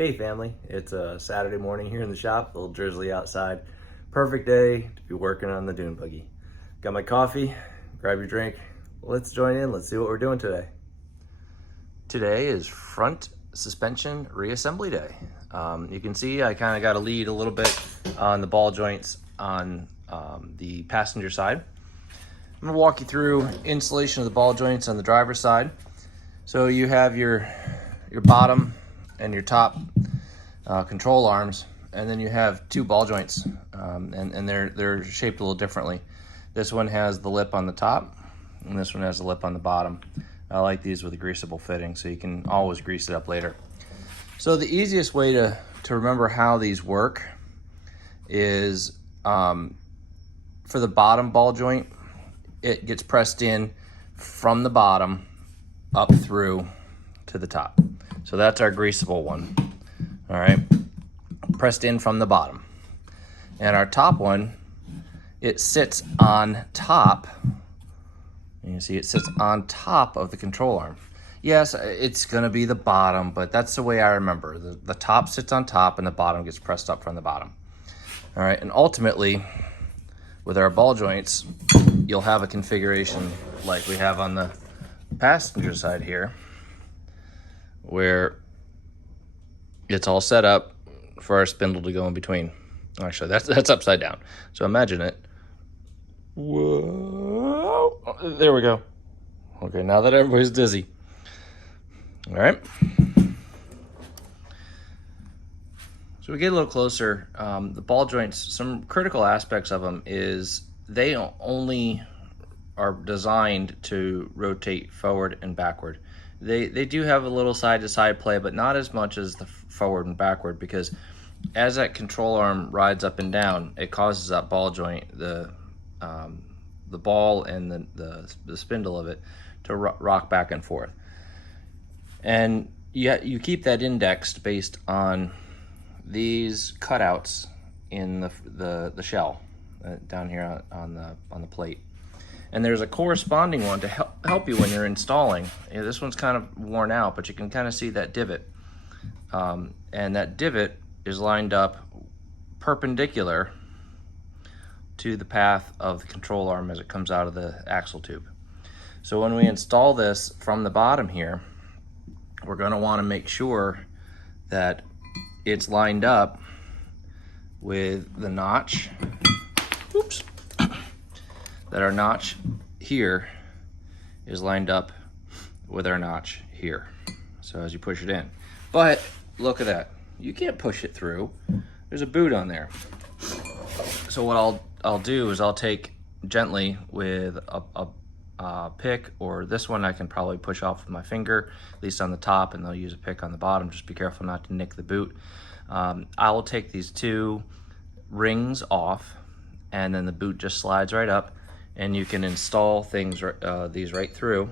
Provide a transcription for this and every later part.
Hey family, it's a Saturday morning here in the shop, a little drizzly outside. Perfect day to be working on the dune buggy. Got my coffee, grab your drink. Let's join in, let's see what we're doing today. Today is front suspension reassembly day. You can see I kind of got a lead a little bit on the ball joints on the passenger side. I'm gonna walk you through installation of the ball joints on the driver's side. So you have your bottom and your top control arms, and then you have two ball joints, and they're shaped a little differently. This one has the lip on the top, and this one has the lip on the bottom. I like these with a greasable fitting, so you can always grease it up later. So the easiest way to remember how these work is for the bottom ball joint, it gets pressed in from the bottom up through to the top. So that's our greasable one. All right, pressed in from the bottom. And our top one, it sits on top. You can see it sits on top of the control arm. Yes, it's gonna be the bottom, but that's the way I remember. The top sits on top and the bottom gets pressed up from the bottom. All right, and ultimately, with our ball joints, you'll have a configuration like we have on the passenger side here, where it's all set up for our spindle to go in between. Actually, that's upside down. So imagine it. Whoa, there we go. Okay, now that everybody's dizzy. All right. So we get a little closer. The ball joints, some critical aspects of them is they only are designed to rotate forward and backward. They do have a little side-to-side play, but not as much as the forward and backward, because as that control arm rides up and down, it causes that ball joint, the ball and the spindle of it, to rock back and forth. And you keep that indexed based on these cutouts in the shell down here on the plate. And there's a corresponding one to help you when you're installing. This one's kind of worn out, but you can kind of see that divot. And that divot is lined up perpendicular to the path of the control arm as it comes out of the axle tube. So when we install this from the bottom here, we're going to want to make sure that it's lined up with the notch. Oops. That our notch here is lined up with our notch here. So as you push it in. But look at that. You can't push it through. There's a boot on there. So what I'll do is I'll take gently with a pick, or this one I can probably push off with my finger, at least on the top, and they'll use a pick on the bottom. Just be careful not to nick the boot. I will take these two rings off, and then the boot just slides right up, and you can install things these right through.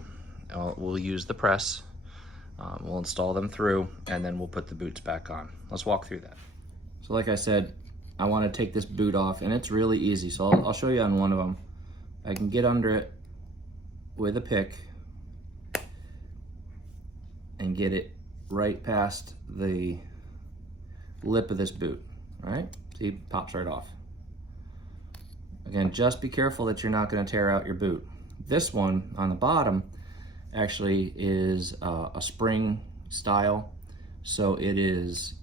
We'll use the press. We'll install them through, and then we'll put the boots back on. Let's walk through that. So like I said, I want to take this boot off, and it's really easy. So I'll show you on one of them. I can get under it with a pick and get it right past the lip of this boot. All right, see, it pops right off. Again, just be careful that you're not going to tear out your boot. This one on the bottom actually is a spring style, so it is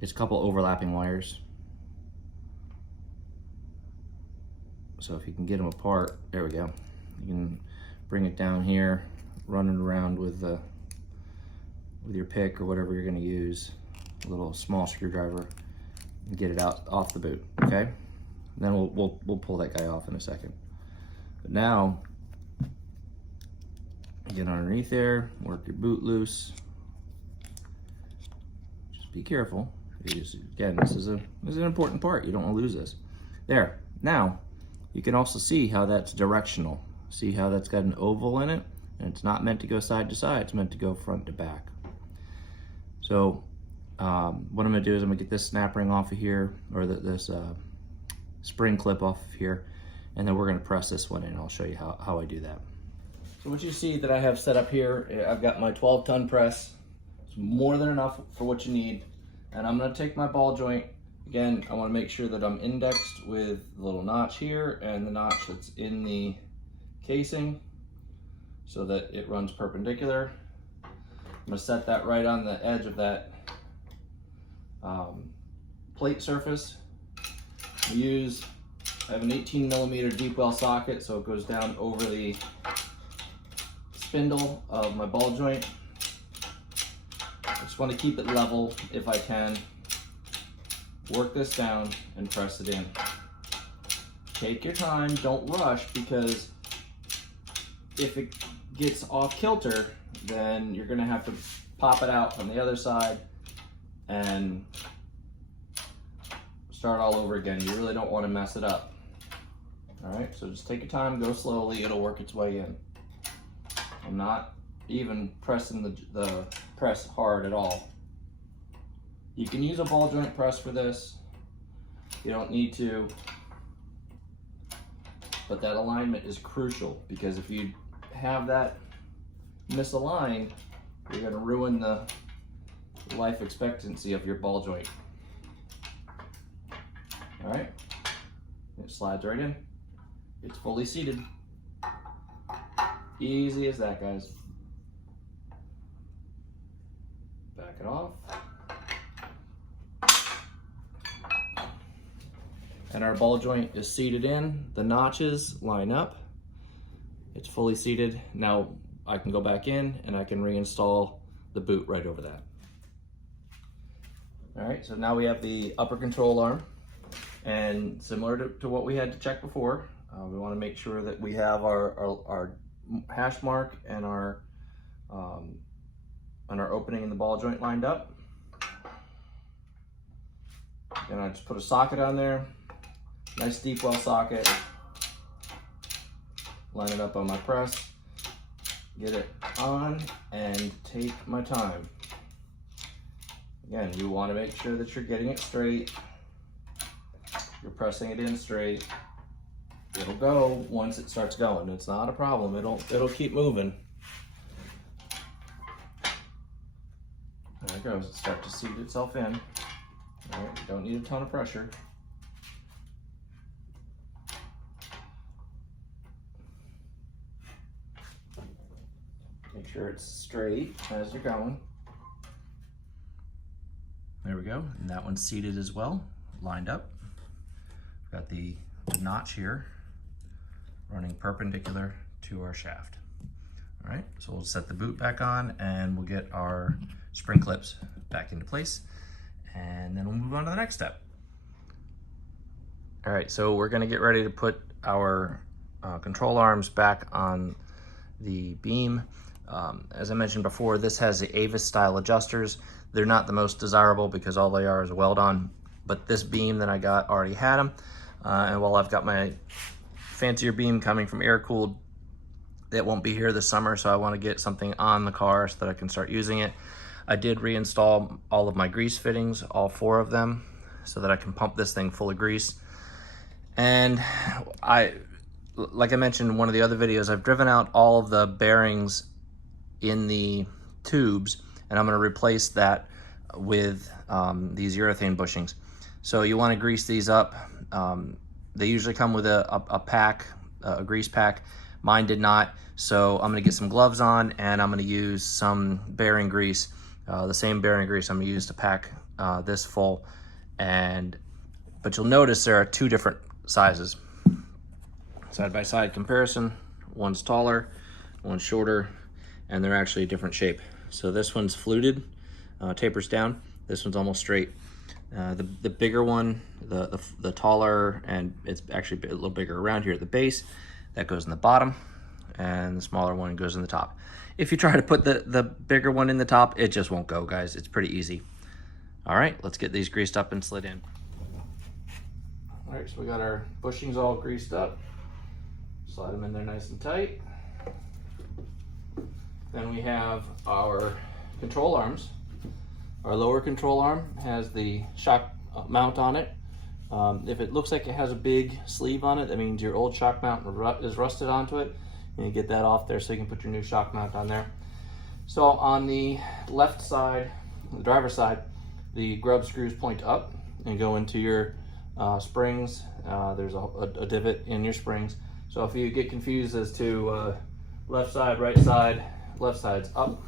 it's a couple overlapping wires. So if you can get them apart, there we go. You can bring it down here, run it around with your pick or whatever you're going to use, a little small screwdriver, and get it out off the boot. Okay, and then we'll pull that guy off in a second. But now get underneath there, work your boot loose. Just be careful. Again, this is an important part. You don't want to lose this. There. Now you can also see how that's directional. See how that's got an oval in it, and it's not meant to go side to side. It's meant to go front to back. So what I'm going to do is I'm going to get this snap ring off of here, or this spring clip off of here, and then we're going to press this one in. I'll show you how I do that. So what you see that I have set up here, I've got my 12-ton press. It's more than enough for what you need. And I'm gonna take my ball joint. Again, I wanna make sure that I'm indexed with the little notch here and the notch that's in the casing so that it runs perpendicular. I'm gonna set that right on the edge of that plate surface. I have an 18mm deep well socket, so it goes down over the spindle of my ball joint. I just want to keep it level if I can. Work this down and press it in. Take your time, don't rush, because if it gets off kilter, then you're gonna have to pop it out on the other side and start all over again. You really don't want to mess it up. All right, so just take your time, go slowly, it'll work its way in. I'm not even pressing the press hard at all. You can use a ball joint press for this. You don't need to, but that alignment is crucial, because if you have that misaligned, you're gonna ruin the life expectancy of your ball joint. All right, it slides right in. It's fully seated. Easy as that, guys. Back it off. And our ball joint is seated in. The notches line up. It's fully seated. Now I can go back in and I can reinstall the boot right over that. All right, so now we have the upper control arm. And similar to what we had to check before, we want to make sure that we have our hash mark and our opening in the ball joint lined up. And I just put a socket on there, nice deep well socket. Line it up on my press, get it on, and take my time. Again, you want to make sure that you're getting it straight. You're pressing it in straight. It'll go once it starts going. It's not a problem. It'll keep moving. There it goes. It starts to seat itself in. All right, you don't need a ton of pressure. Make sure it's straight as you're going. There we go. And that one's seated as well, lined up. Got the notch here running perpendicular to our shaft. All right, so we'll set the boot back on and we'll get our spring clips back into place, and then we'll move on to the next step. All right, so we're gonna get ready to put our control arms back on the beam. As I mentioned before, this has the Avis style adjusters. They're not the most desirable because all they are is a weld on, but this beam that I got already had them. And while I've got my fancier beam coming from Air Cooled, it won't be here this summer, so I want to get something on the car so that I can start using it. I did reinstall all of my grease fittings, all 4 of them, so that I can pump this thing full of grease. And like I mentioned in one of the other videos, I've driven out all of the bearings in the tubes, and I'm going to replace that with these urethane bushings. So you want to grease these up. They usually come with a pack, a grease pack. Mine did not, so I'm gonna get some gloves on and I'm gonna use some bearing grease, the same bearing grease I'm gonna use to pack this full. But you'll notice there are 2 different sizes. Side by side comparison, one's taller, one's shorter, and they're actually a different shape. So this one's fluted, tapers down. This one's almost straight. The bigger one, the taller, and it's actually a little bigger around here at the base, that goes in the bottom, and the smaller one goes in the top. If you try to put the bigger one in the top, it just won't go, guys. It's pretty easy. All right, let's get these greased up and slid in. All right, so we got our bushings all greased up. Slide them in there nice and tight. Then we have our control arms. Our lower control arm has the shock mount on it. If it looks like it has a big sleeve on it, that means your old shock mount is rusted onto it. And you get that off there so you can put your new shock mount on there. So on the left side, the driver's side, the grub screws point up and go into your springs. There's a divot in your springs. So if you get confused as to left side, right side, left side's up.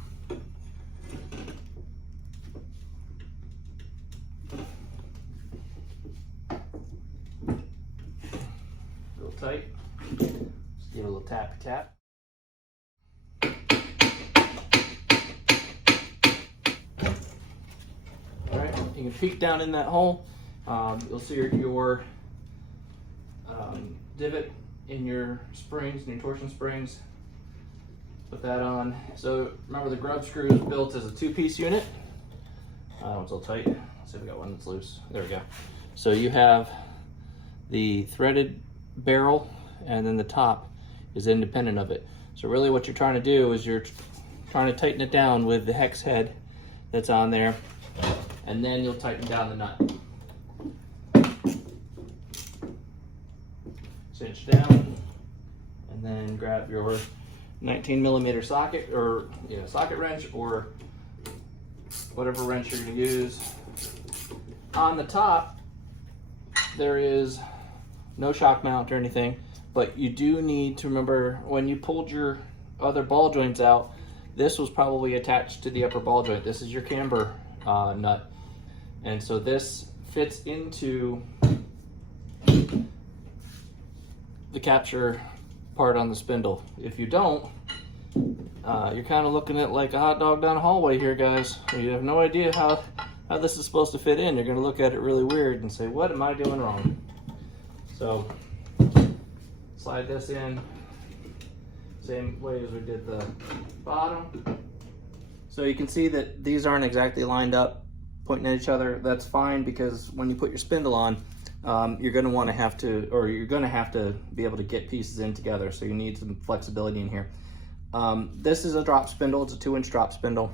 A little tight. Just give it a little tap tap. Alright, you can peek down in that hole. You'll see your divot in your springs, in your torsion springs. Put that on. So remember, the grub screw is built as a 2-piece unit. It's a little tight. Let's see if we got one that's loose. There we go. So you have the threaded barrel, and then the top is independent of it. So really what you're trying to do is you're trying to tighten it down with the hex head that's on there, and then you'll tighten down the nut. Cinch down, and then grab your 19mm socket, or socket wrench, or whatever wrench you're going to use. On the top, there is no shock mount or anything, but you do need to remember, when you pulled your other ball joints out, this was probably attached to the upper ball joint. This is your camber nut, and so this fits into the capture part on the spindle. If you don't, you're kind of looking at like a hot dog down a hallway here, guys. You have no idea how this is supposed to fit in. You're going to look at it really weird and say, what am I doing wrong? So slide this in same way as we did the bottom. So you can see that these aren't exactly lined up, pointing at each other. That's fine, because when you put your spindle on, you're going to have to be able to get pieces in together. So you need some flexibility in here. This is a drop spindle. It's a 2-inch drop spindle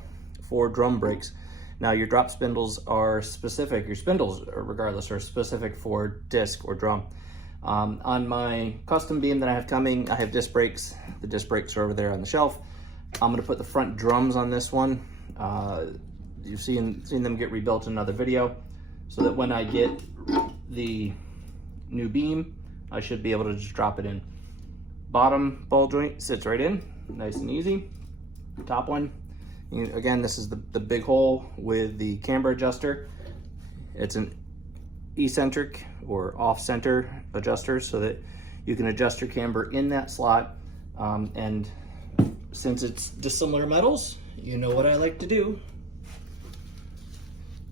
for drum brakes. Now your drop spindles are specific, your spindles regardless are specific for disc or drum. On my custom beam that I have coming, I have disc brakes. The disc brakes are over there on the shelf. I'm going to put the front drums on this one. You've seen them get rebuilt in another video, so that when I get the new beam, I should be able to just drop it in. Bottom ball joint sits right in, nice and easy. Top one, again, this is the big hole with the camber adjuster. It's an eccentric or off-center adjuster, so that you can adjust your camber in that slot. And since it's dissimilar metals, you know what I like to do.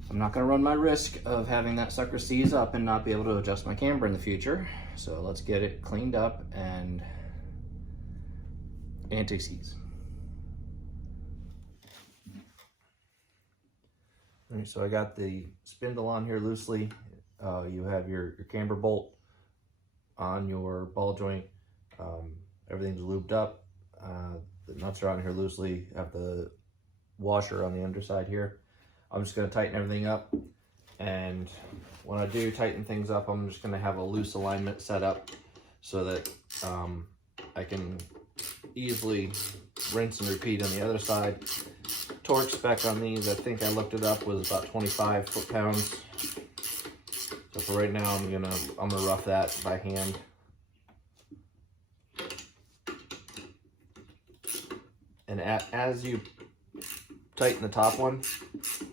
I'm not going to run my risk of having that sucker seize up and not be able to adjust my camber in the future. So let's get it cleaned up and anti-seize. All right, so I got the spindle on here loosely. You have your camber bolt on your ball joint. Everything's lubed up. The nuts are on here loosely. I have the washer on the underside here. I'm just going to tighten everything up, and when I do tighten things up, I'm just going to have a loose alignment set up so that I can easily rinse and repeat on the other side. Torque spec on these, I think I looked it up, was about 25 foot-pounds. So for right now, I'm gonna rough that by hand. And as you tighten the top one,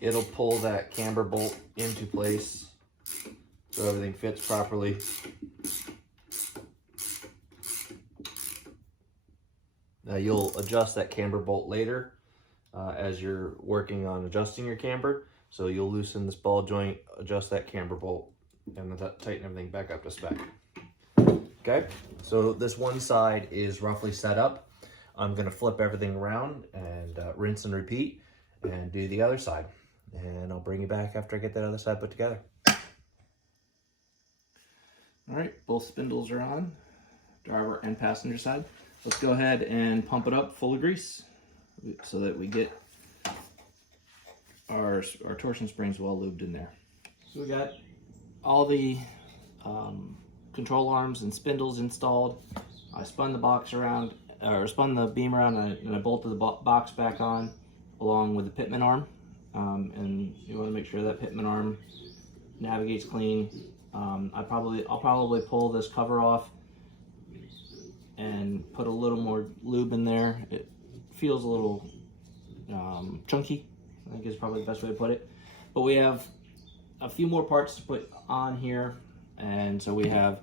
it'll pull that camber bolt into place so everything fits properly. Now you'll adjust that camber bolt later as you're working on adjusting your camber. So you'll loosen this ball joint, adjust that camber bolt, and tighten everything back up to spec. Okay, so this one side is roughly set up. I'm gonna flip everything around and rinse and repeat and do the other side. And I'll bring you back after I get that other side put together. All right, both spindles are on, driver and passenger side. Let's go ahead and pump it up full of grease so that we get our torsion springs well lubed in there. So we got all the control arms and spindles installed. I spun the box around, or spun the beam around, and I bolted the box back on. along with the pitman arm, and you want to make sure that pitman arm navigates clean. I'll probably pull this cover off and put a little more lube in there. It feels a little chunky, I think is probably the best way to put it. But we have a few more parts to put on here, and so we have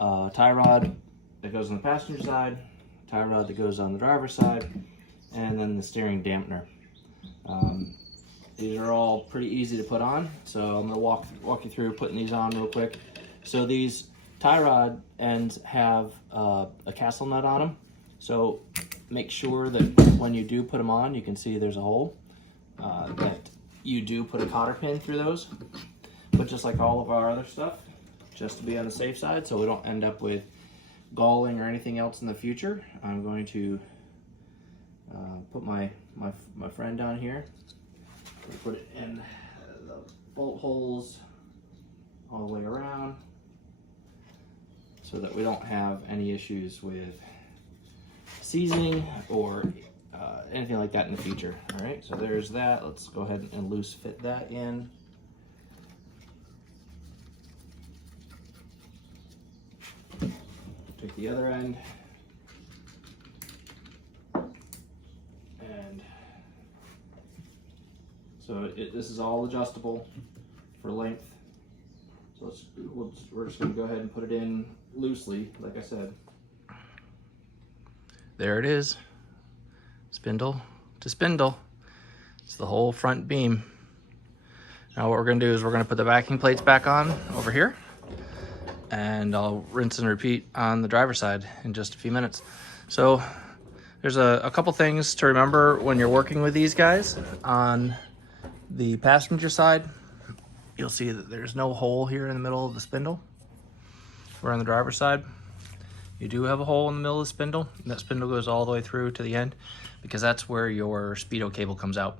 a tie rod that goes on the passenger side, tie rod that goes on the driver's side, and then the steering dampener. These are all pretty easy to put on, so I'm going to walk you through putting these on real quick. So these tie rod ends have a castle nut on them, so make sure that when you do put them on, you can see there's a hole, that you do put a cotter pin through those. But just like all of our other stuff, just to be on the safe side so we don't end up with galling or anything else in the future, I'm going to put my friend down here. Put it in the bolt holes all the way around so that we don't have any issues with seasoning or anything like that in the future. All right, so there's that. Let's go ahead and loose fit that in. Take the other end and so this is all adjustable for length. So we're just going to go ahead and put it in loosely, like I said. There it is, spindle to spindle. It's the whole front beam. Now what we're going to do is we're going to put the backing plates back on over here, and I'll rinse and repeat on the driver's side in just a few minutes. So there's a couple things to remember when you're working with these guys. On the passenger side, you'll see that there's no hole here in the middle of the spindle. Where on the driver's side, you do have a hole in the middle of the spindle, and that spindle goes all the way through to the end because that's where your speedo cable comes out.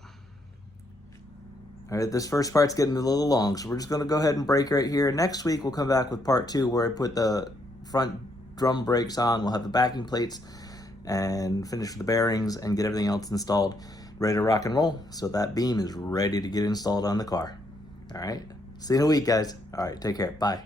All right, this first part's getting a little long, so we're just gonna go ahead and break right here. Next week, we'll come back with part 2 where I put the front drum brakes on. We'll have the backing plates and finish with the bearings and get everything else installed, ready to rock and roll. So that beam is ready to get installed on the car. All right, see you in a week, guys. All right, take care, bye.